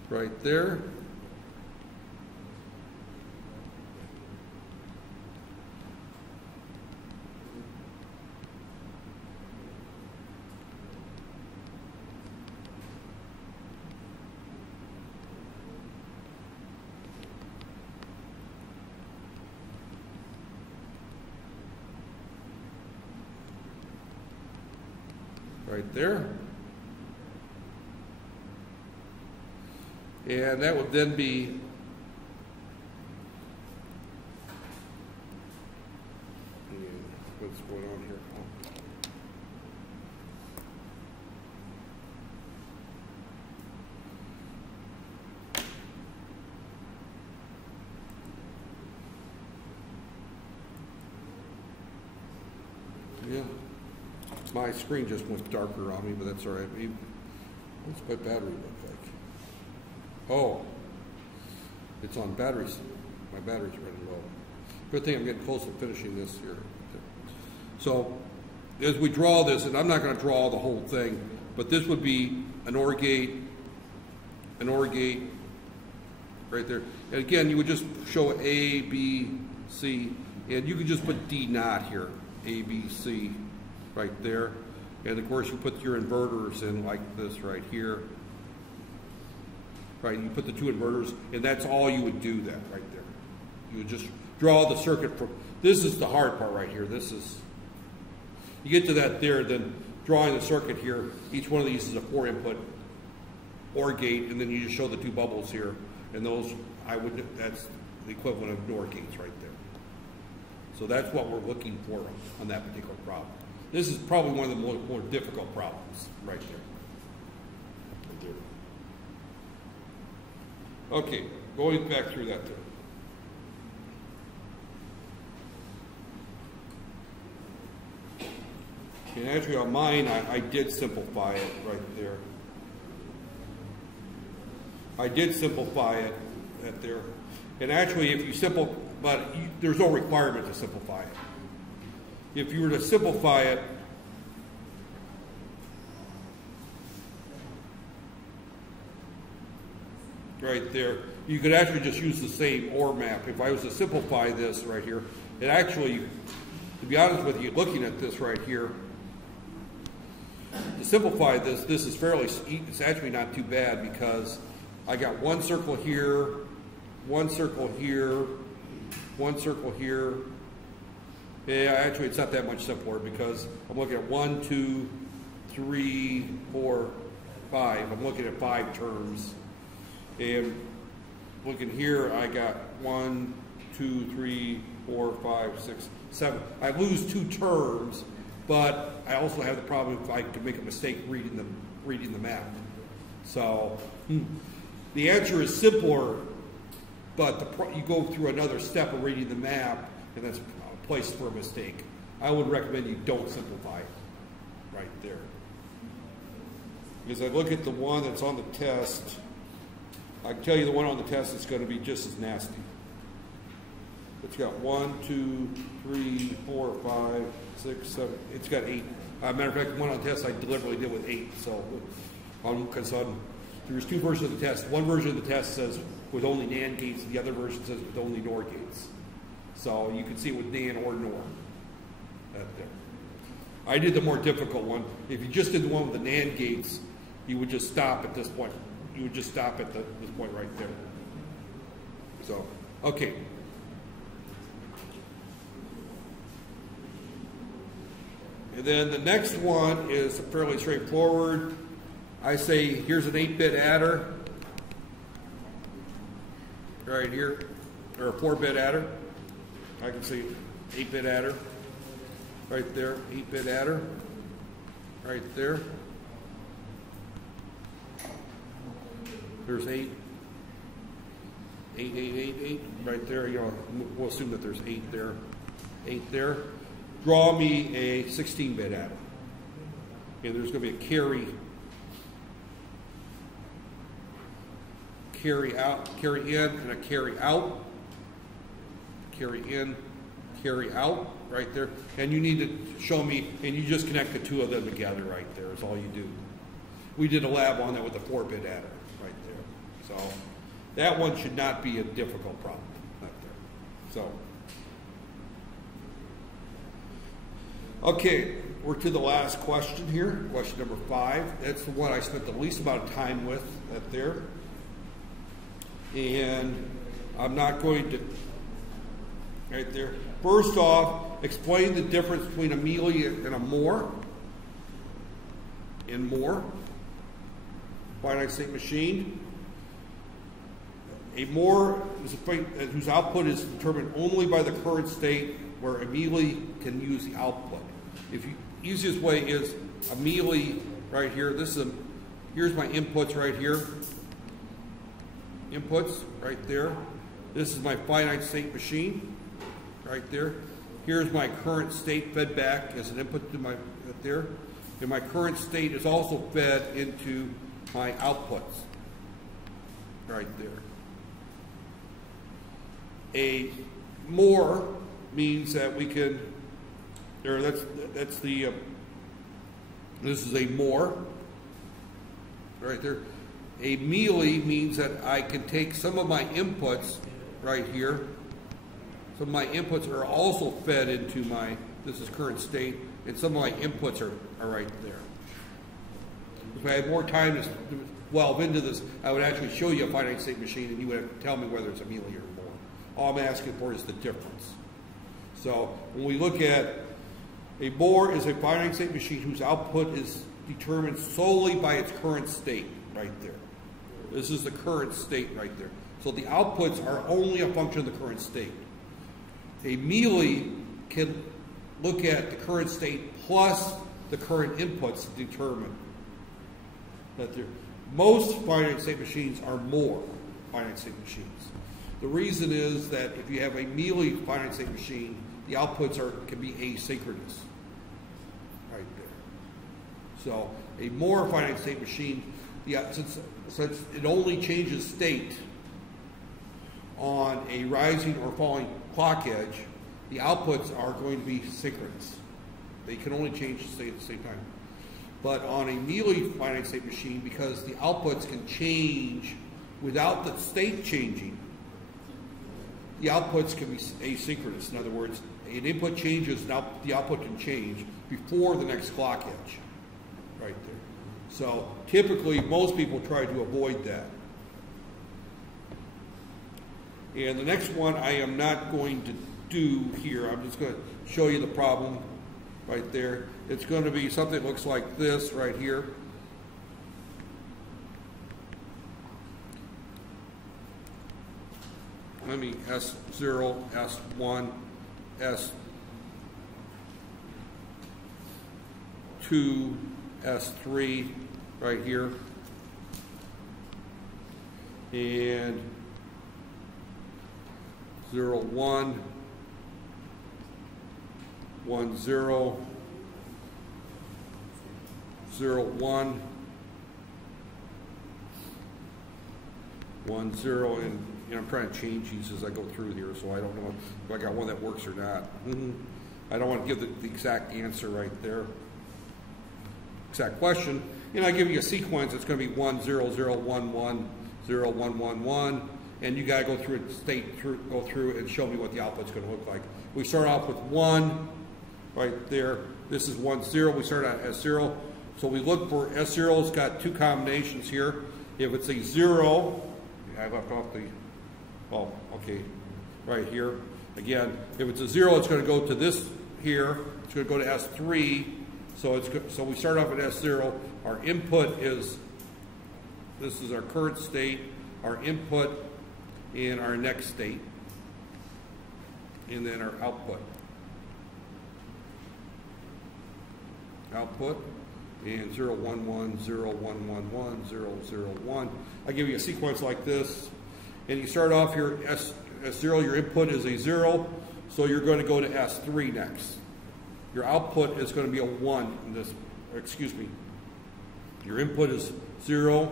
Right there. Right there. And that would then be Yeah. My screen just went darker on me, but that's all right. What's my battery look like? Oh, it's on batteries. My battery's running low. Good thing I'm getting close to finishing this here. So, as we draw this, and I'm not going to draw the whole thing, but this would be an OR gate right there. And again, you would just show A, B, C, and you could just put D naught here, A, B, C, right there. And of course, you put your inverters in like this right here. Right, you put the two inverters, and that's all you would do that right there. You would just draw the circuit from, this is the hard part right here. This is, you get to that there, then drawing the circuit here, each one of these is a 4-input OR gate, and then you just show the two bubbles here, and those, that's the equivalent of NOR gates right there. So that's what we're looking for on that particular problem. This is probably one of the more difficult problems right there. Okay, going back through that there. And actually on mine, I did simplify it right there. I did simplify it right there. And actually, if you there's no requirement to simplify it. If you were to simplify it, right there, you could actually just use the same OR map. If I was to simplify this right here, it actually, to be honest with you, looking at this right here, to simplify this, this is it's actually not too bad because I got one circle here, one circle here, one circle here. Yeah, actually it's not that much simpler because I'm looking at 1, 2, 3, 4, 5. I'm looking at 5 terms. And looking here, I got 1, 2, 3, 4, 5, 6, 7. I lose 2 terms, but I also have the problem if I could make a mistake reading the map. So the answer is simpler, but you go through another step of reading the map, and that's a place for a mistake. I would recommend you don't simplify it right there. Because I look at the one that's on the test, I can tell you the one on the test is going to be just as nasty. It's got 1, 2, 3, 4, 5, 6, 7. It's got 8. Matter of fact, the one on the test I deliberately did with 8. So, because there's 2 versions of the test. One version of the test says with only NAND gates, and the other version says with only NOR gates. So you can see it with NAND or NOR. I did the more difficult one. If you just did the one with the NAND gates, you would just stop at this point. You would just stop at this point right there. So, okay. And then the next one is fairly straightforward. I say, here's an 8-bit adder. Right here. Or a 4-bit adder. I can see 8-bit adder. Right there. 8-bit adder. Right there. There's 8. 8, 8, 8, 8. Right there. You know, we'll assume that there's 8 there. 8 there. Draw me a 16-bit adder. And there's going to be a carry out, carry in, and a carry out. Carry in, carry out, right there. And you need to show me, and you just connect the 2 of them together right there is all you do. We did a lab on that with a 4-bit adder right there. So that one should not be a difficult problem right there. So. Okay, we're to the last question here, question number 5. That's the one I spent the least amount of time with right there. And I'm not going to, right there. First off, explain the difference between a mealy and a more. In more, finite state machine. A more is a whose output is determined only by the current state, where a mealy can use the output. Easiest way is a mealy right here. Here's my inputs right here. Inputs right there. This is my finite state machine right there. here's my current state fed back as an input to my there, and my current state is also fed into my outputs right there. A more means that we can, or that's the this is a more right there. A mealy means that I can take some of my inputs right here. Some of my inputs are also fed into my, this is current state, and some of my inputs are right there. If I had more time to delve into this, I would actually show you a finite state machine and you would have to tell me whether it's a mealy or more. All I'm asking for is the difference. So when we look at a more is a finite state machine whose output is determined solely by its current state right there. This is the current state right there. So the outputs are only a function of the current state. A mealy can look at the current state plus the current inputs to determine that there. Most finite state machines are more finite state machines. The reason is that if you have a mealy finite state machine, the outputs can be asynchronous right there. So a more finite state machine, since it only changes state on a rising or falling clock edge, the outputs are going to be synchronous. They can only change state at the same time. But on a mealy finite state machine, because the outputs can change without the state changing, the outputs can be asynchronous. In other words, an input changes, now the output can change before the next clock edge, right there. So typically, most people try to avoid that. And the next one I am not going to do here. I'm just going to show you the problem right there. It's going to be something that looks like this right here. Let me S0, S1, S2, S3 right here. And 0, 1, 1, 0, 0, 1, 1, 0, and I'm trying to change these as I go through here, so I don't know if I got one that works or not. I don't want to give the exact answer right there, exact question. And I give you a sequence. It's going to be 1, 0, 0, 1, 1, 0, 1, 1, 1. And you got to go through and go through and show me what the output's going to look like. We start off with 1 right there. This is 1, 0. We start at S0. So we look for S0's got two combinations here. If it's a 0, I left off the, oh, okay, right here. Again, if it's a 0, it's going to go to this here. It's going to go to S3. So we start off at S0. Our input is, this is our current state, our input, and our next state, and then our output. Output, and 0, 1, 1, 0, 1, 1, 1, 0, 0, 1. I give you a sequence like this, and you start off here, S0, your input is a 0, so you're going to go to S3 next. Your output is going to be a 1 in this, excuse me, your input is 0.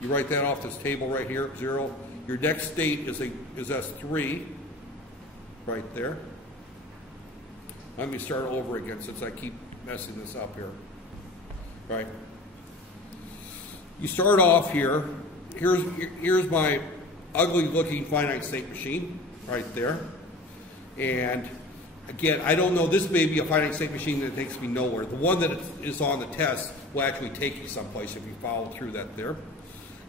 You write that off this table right here, 0. Your next state is S3, right there. Let me start over again since I keep messing this up here. Right. You start off here. Here's my ugly-looking finite state machine, right there. And again, I don't know. This may be a finite state machine that takes me nowhere. The one that is on the test will actually take you someplace if you follow through that there.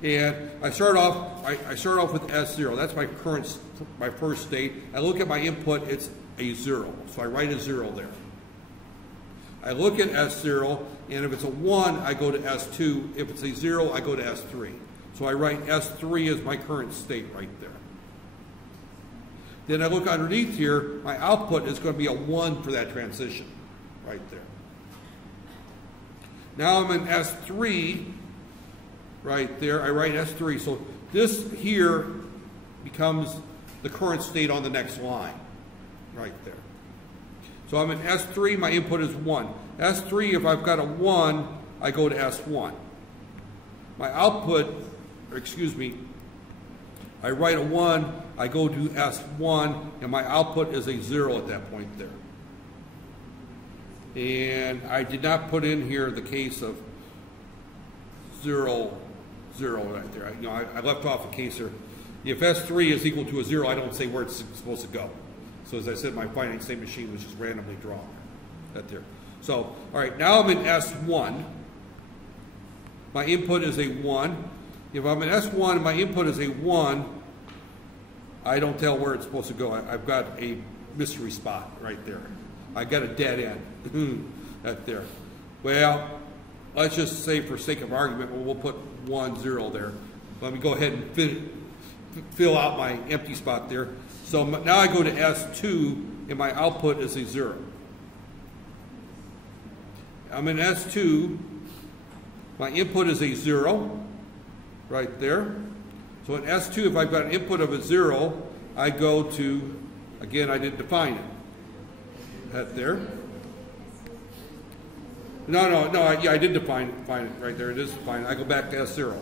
And I start off with S0. That's my first state. I look at my input, it's a 0. So I write a 0 there. I look at S0, and if it's a 1, I go to S2. If it's a 0, I go to S3. So I write S3 as my current state right there. Then I look underneath here, my output is going to be a 1 for that transition right there. Now I'm in S3. Right there, I write S3. So this here becomes the current state on the next line, right there. So I'm in S3, my input is 1. S3, if I've got a 1, I go to S1. My output, or excuse me, I write a 1, I go to S1, and my output is a 0 at that point there. And I did not put in here the case of 0, 0 right there. I left off a case there. If S3 is equal to a 0, I don't say where it's supposed to go. So as I said, my finite state machine was just randomly drawn right there. So, all right, now I'm in S1. My input is a 1. If I'm in S1 and my input is a 1, I don't tell where it's supposed to go. I've got a mystery spot right there. I got a dead end right there. Well, let's just say for sake of argument, we'll put 1, 0 there. Let me go ahead and fill out my empty spot there. So now I go to S2 and my output is a 0. I'm in S2, my input is a 0 right there. So in S2, if I've got an input of a 0, I go to, again, I didn't define it. That there. No, yeah, I did define it right there. It is defined. I go back to S0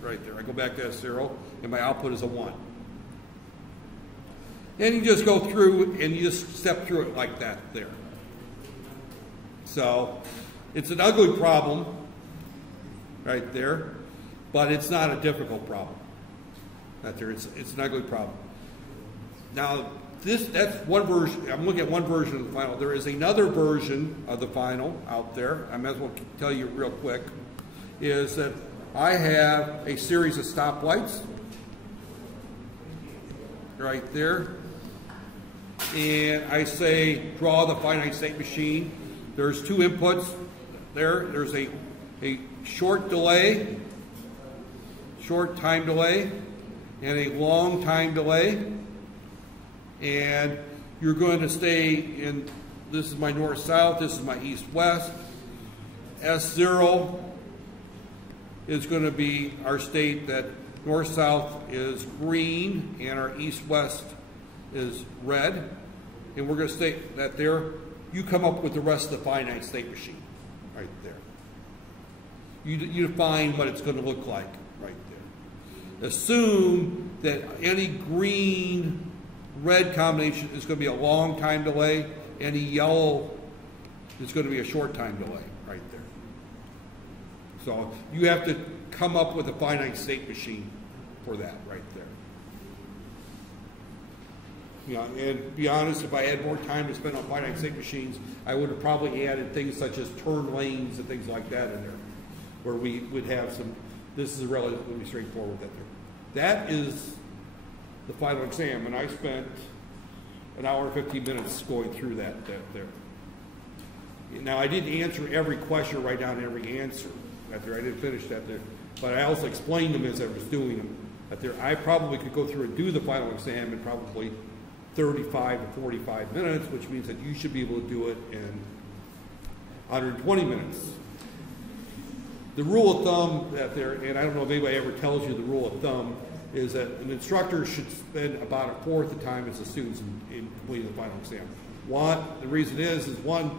right there. I go back to S0 and my output is a 1. And you just go through and you just step through it like that there. So it's an ugly problem right there, but it's not a difficult problem. Right there, it's an ugly problem. Now that's one version. I'm looking at one version of the final. There is another version of the final out there. I might as well tell you real quick. Is that I have a series of stoplights right there. And I say, draw the finite state machine. There's 2 inputs there. There's a short delay, short time delay, and a long time delay. And you're going to stay in, this is my north-south, this is my east-west. S0 is going to be our state that north-south is green and our east-west is red, and we're going to state that there. You come up with the rest of the finite state machine right there. You define what it's going to look like right there. Assume that any green-red combination is going to be a long time delay. Any yellow is going to be a short time delay right there. So you have to come up with a finite state machine for that right there. You know, and to be honest, if I had more time to spend on finite state machines, I would have probably added things such as turn lanes and things like that in there, where we would have some. This is relatively straightforward. That is the final exam, and I spent an hour and 15 minutes going through that there. Now, I didn't answer every question or write down every answer there. I didn't finish that there, but I also explained them as I was doing them there. I probably could go through and do the final exam in probably 35 to 45 minutes, which means that you should be able to do it in 120 minutes. The rule of thumb there, and I don't know if anybody ever tells you the rule of thumb, is that an instructor should spend about a fourth the time as the students in completing the final exam. The reason is one,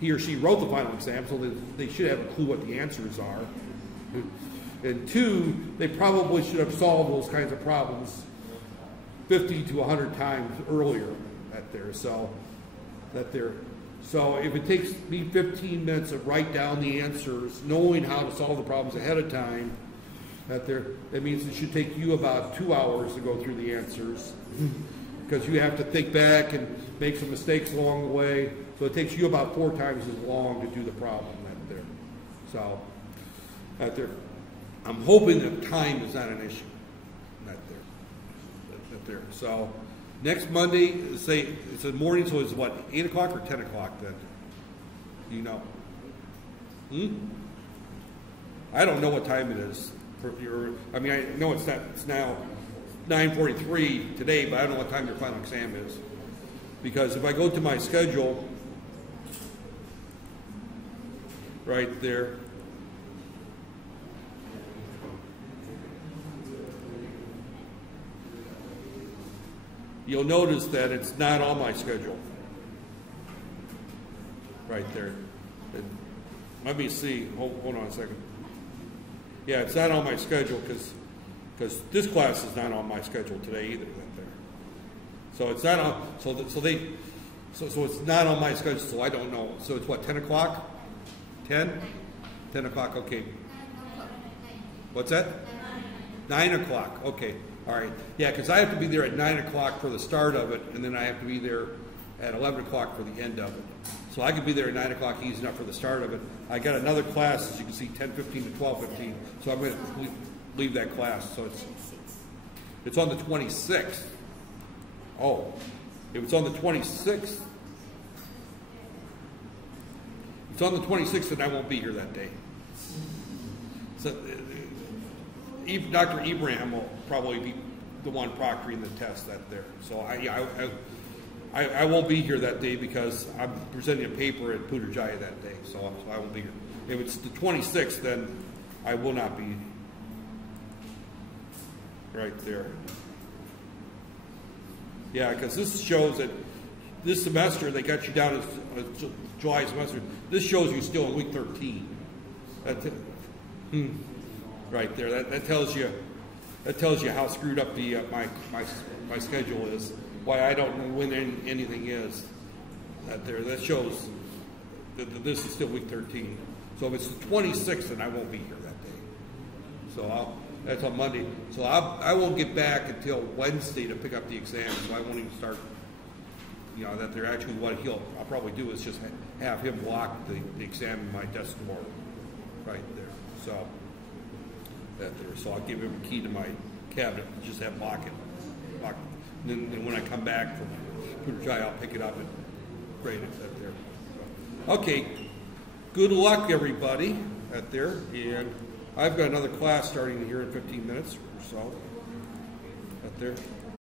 he or she wrote the final exam, so they should have a clue what the answers are. And 2, they probably should have solved those kinds of problems 50 to 100 times earlier there. So if it takes me 15 minutes to write down the answers, knowing how to solve the problems ahead of time, that means it should take you about 2 hours to go through the answers, because you have to think back and make some mistakes along the way. So it takes you about 4 times as long to do the problem there. So I'm hoping that time is not an issue there. So next Monday, say it's a morning, so it's what, 8 o'clock or 10 o'clock then? You know? I don't know what time it is. I mean, I know it's now 9:43 today, but I don't know what time your final exam is. Because if I go to my schedule right there, you'll notice that it's not on my schedule. right there. And let me see. Hold on a second. Yeah, it's not on my schedule because this class is not on my schedule today either. Right there. So it's not on. So it's not on my schedule. So I don't know. So it's what, 10 o'clock? 10? 10 o'clock. Okay. What's that? 9 o'clock. Okay. All right. Yeah, because I have to be there at 9 o'clock for the start of it, and then I have to be there at 11 o'clock for the end of it. So I could be there at 9 o'clock easy enough for the start of it. I got another class, as you can see, 10:15 to 12:15. So I'm going to leave that class. So it's on the 26th. Oh, if it's on the 26th, it's on the 26th, and I won't be here that day. So Dr. Ibrahim will probably be the one proctoring the test that there. So I won't be here that day because I'm presenting a paper at Putrajaya that day, so I won't be here. If it's the 26th, then I will not be right there. Yeah, because this shows that this semester they got you down as July semester. This shows you still in week 13. Right there. That tells you how screwed up the my schedule is. Why I don't know when anything is. That shows that this is still week 13. So if it's the 26th, then I won't be here that day. So that's on Monday. So I won't get back until Wednesday to pick up the exam. So I won't even start. That they're actually what I'll probably do is just have him block the exam in my desk tomorrow. Right there. So so I'll give him a key to my cabinet. Just have him lock it. And then when I come back from Putrajaya, I'll pick it up and grade it that there. Okay, good luck everybody out there. And I've got another class starting here in 15 minutes or so out there.